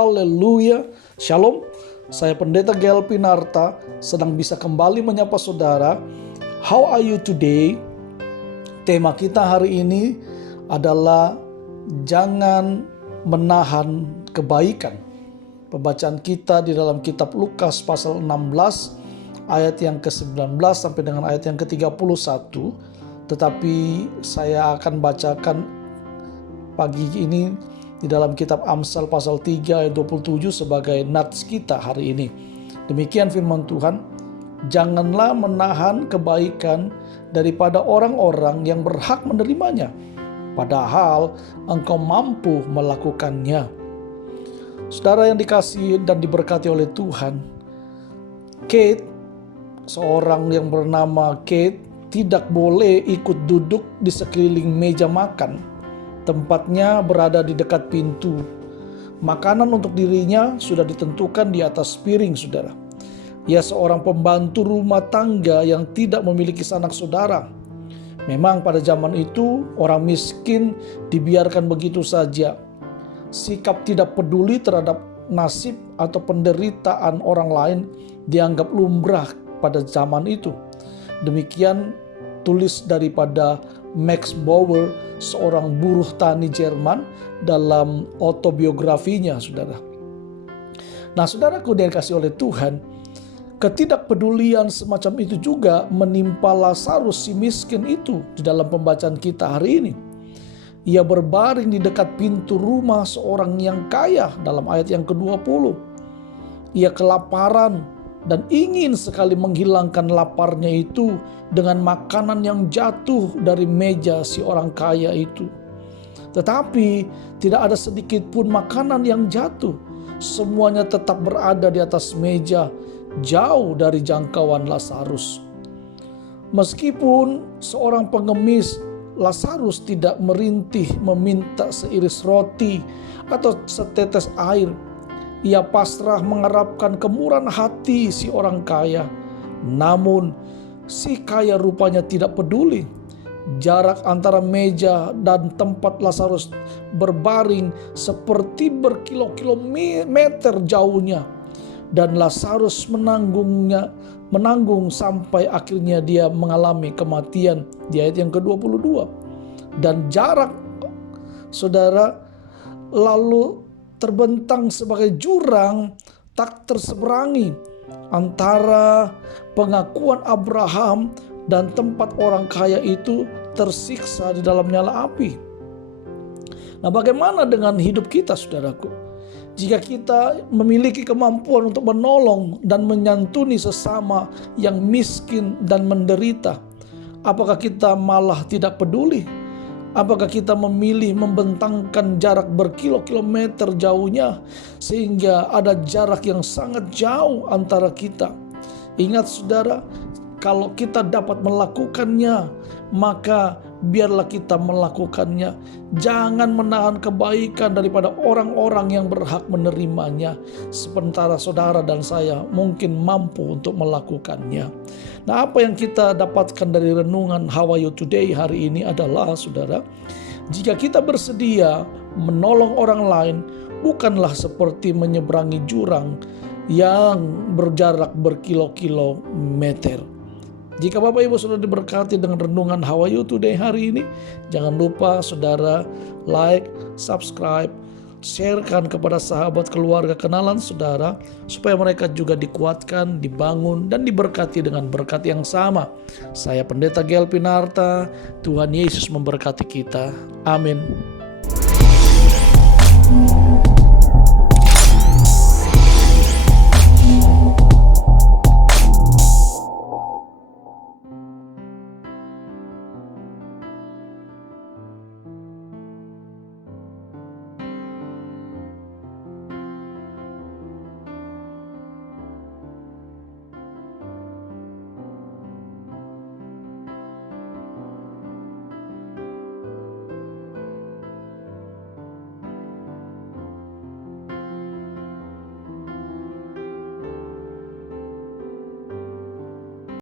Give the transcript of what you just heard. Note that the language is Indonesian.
Haleluya. Shalom. Saya Pendeta Gel Pinarta sedang bisa kembali menyapa saudara. How are you today? Tema kita hari ini adalah jangan menahan kebaikan. Pembacaan kita di dalam kitab Lukas pasal 16 ayat yang ke-19 sampai dengan ayat yang ke-31. Tetapi saya akan bacakan pagi ini di dalam kitab Amsal pasal 3 ayat 27 sebagai nats kita hari ini. Demikian firman Tuhan, janganlah menahan kebaikan daripada orang-orang yang berhak menerimanya, padahal engkau mampu melakukannya. Saudara yang dikasihi dan diberkati oleh Tuhan, Kate, seorang yang bernama Kate, tidak boleh ikut duduk di sekeliling meja makan. Tempatnya berada di dekat pintu. Makanan untuk dirinya sudah ditentukan di atas piring, saudara. Ia seorang pembantu rumah tangga yang tidak memiliki sanak saudara. Memang pada zaman itu orang miskin dibiarkan begitu saja. Sikap tidak peduli terhadap nasib atau penderitaan orang lain dianggap lumrah pada zaman itu. Demikian tulis daripada Max Bauer, seorang buruh tani Jerman, dalam autobiografinya, saudara. Nah, saudaraku yang dikasihi oleh Tuhan, ketidakpedulian semacam itu juga menimpa Lazarus si miskin itu di dalam pembacaan kita hari ini. Ia berbaring di dekat pintu rumah seorang yang kaya dalam ayat yang ke-20. Ia kelaparan dan ingin sekali menghilangkan laparnya itu dengan makanan yang jatuh dari meja si orang kaya itu. Tetapi tidak ada sedikit pun makanan yang jatuh. Semuanya tetap berada di atas meja, jauh dari jangkauan Lazarus. Meskipun seorang pengemis, Lazarus tidak merintih meminta seiris roti atau setetes air. Ia pasrah mengharapkan kemurahan hati si orang kaya. Namun si kaya rupanya tidak peduli. Jarak antara meja dan tempat Lazarus berbaring seperti berkilo-kilometer jauhnya. Dan Lazarus menanggung sampai akhirnya dia mengalami kematian di ayat yang ke-22. Dan jarak, saudara, lalu terbentang sebagai jurang tak terseberangi antara pengakuan Abraham dan tempat orang kaya itu tersiksa di dalam nyala api. Nah, bagaimana dengan hidup kita, saudaraku? Jika kita memiliki kemampuan untuk menolong dan menyantuni sesama yang miskin dan menderita, apakah kita malah tidak peduli? Apakah kita memilih membentangkan jarak berkilo-kilometer jauhnya sehingga ada jarak yang sangat jauh antara kita? Ingat, saudara, kalau kita dapat melakukannya, maka biarlah kita melakukannya. Jangan menahan kebaikan daripada orang-orang yang berhak menerimanya, sementara saudara dan saya mungkin mampu untuk melakukannya. Nah, apa yang kita dapatkan dari renungan How Are You Today hari ini adalah, saudara, jika kita bersedia menolong orang lain, bukanlah seperti menyeberangi jurang yang berjarak berkilo-kilometer. Jika Bapak Ibu sudah diberkati dengan renungan How Are You Today hari ini, jangan lupa saudara like, subscribe, sharekan kepada sahabat, keluarga, kenalan saudara, supaya mereka juga dikuatkan, dibangun, dan diberkati dengan berkat yang sama. Saya Pendeta Gel Pinarta, Tuhan Yesus memberkati kita. Amin.